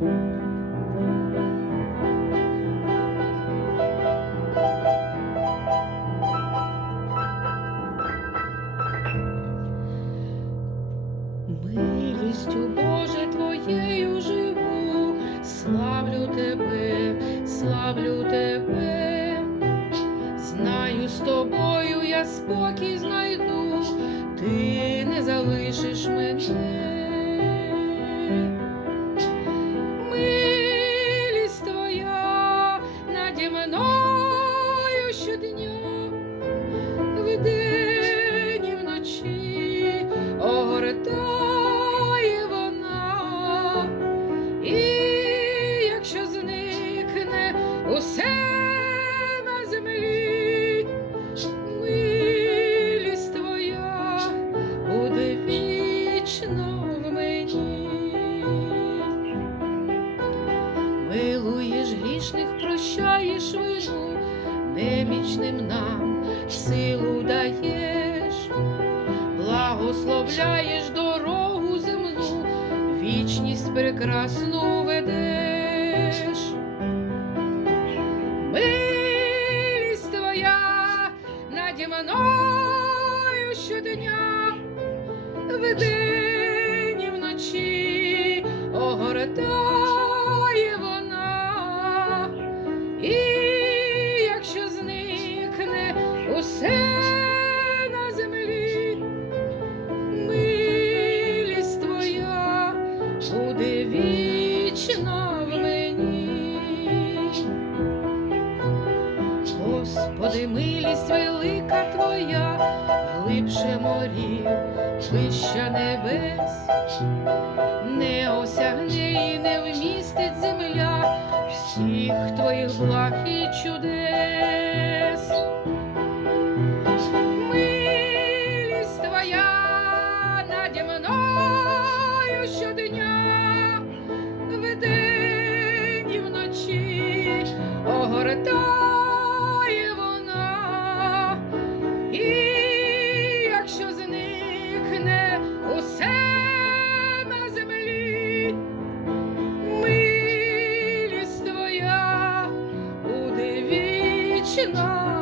Милістю Боже Твоєю живу, славлю Тебе, славлю Тебе, знаю, з тобою я спокій знайду, ти не залишиш мене. Усе на землі, милість твоя буде вічно в мені. Милуєш грішних, прощаєш вину, немічним нам силу даєш, благословляєш дорогу земну, вічність прекрасну ведеш. Мною щодня, вдень і вночі огортає Господи, милість велика Твоя, глибше морів, вища небес, не осягне і не вмістить земля всіх Твоїх благ і чудес. Милість Твоя наді мною щодня, вдень і вночі огортає başına